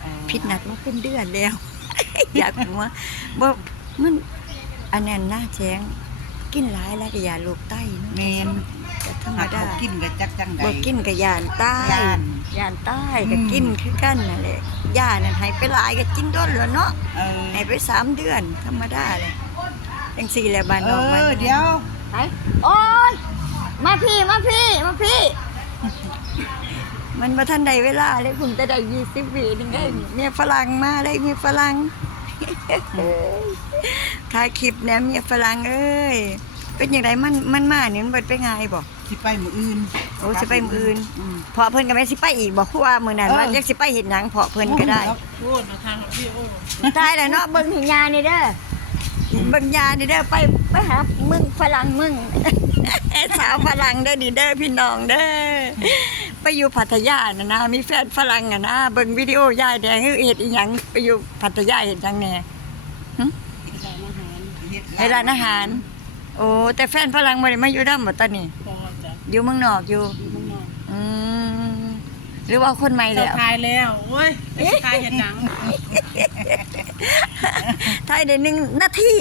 เอ่อพิษนัดมาเป็นเดือนแล้ว อยากหัวบ่มันอันนั้นหน้าแจ้งกินหลายแล้วก็ยาลูกไต้เนาะแม่นแต่ธรรมหากดาบ่กินก็จักจังได๋บ่กินก็ยานใต้ย้านยานใต้ก็อืมกินคือกันนั่นแหละย่านั่นให้ไปหลายก็กินด้นแล้วเนาะเออให้ไปสามเดือนธรรมดาเลยจังสี่แหละบ้านเอนอกบ้านอนาเดี๋ยวไปโอ้ยมาพี่มาพี่มาพี่ มันมาทันใดเวลาเลยคุณจะได้ยี่สิบวีนึงได้เมียฝรั่งมาได้เมียฝรั่งถ่ายคลิปเนี่ยเมียฝรั่งเอ้ยเป็นอย่างไรมันมันมาเนี่ยมันเบิดไปไงบอกสิไปมื้ออื่นโอ้สิไปมื้ออื่นมเพอเพิ่นก็ไม่นสิไปอีกบอกเพราะว่ามื้อนั้นเออว่าอยากสิไปเห็นหยังเพอเพิ่นก็ได้โอ้มาทางพี่โอ้ตายแล้วเนาะเบิ่งหิยานี่เด้อ เบิ่งยานี่เด้อไปไปหามึงฝรั่งมึงสาวฝรั่งเด้อนี่เด้อพี่น้องเด้อไปอยู่พัทยาน่ะนะมีแฟนฝรั่งอะนะเบิ่งวิดีโอยายแดงเฮ็ดเฮ็ดอีหยังไปอยู่พัทยาเฮ็ดหยังแหน่เฮ็ดให้ร้านอาหาร โอ้แต่แฟนฝรั่งบ่ได้มาอยู่นำบ่ตอนนี้พอจะอยู่เมืองนอกอยู่มึงนอนอืมหรือว่าคนใหม่เจ้าแล้วทายแล้วโอ้ยทายเห็นหนัง ได้ในหนึ่งนาที